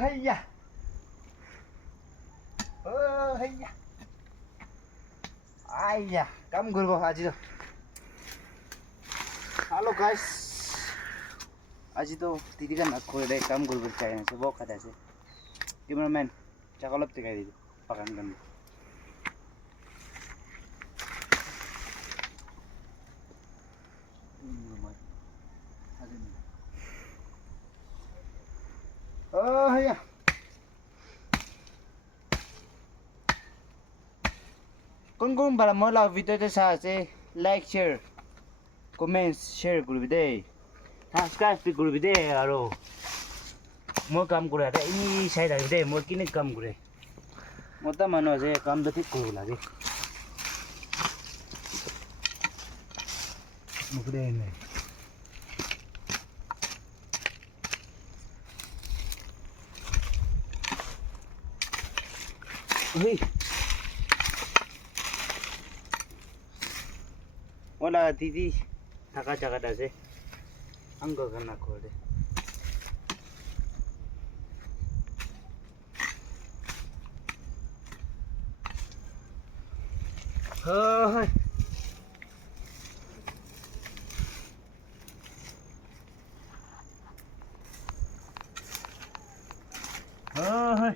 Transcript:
hayya. Hayya. Ayya, কাম করব আজি তো। হ্যালো গাইস, আজি তো দিদিকা না করে কাম করব চাই আছে বক খাতে আছে। ক্যামেরাম্যান চাকালপ থেকে দিদি পাকান গান। hayya. কোন বালা মলা ভিডিওতে সাথে লাইক শেয়ার কমেন্ট শেয়ার করবি দে সাবস্ক্রাইব করবি দে আৰু মই কাম কৰে এটা ই চাই থাকি দে মই কিনে কাম কৰে মতা মানুহ আছে কামটো ঠিক কৰিব লাগে মোক দে নাই ওই ওলা দিদি থাকা জায়গাটা আছে আঙ্গ গানা করে হয় হয়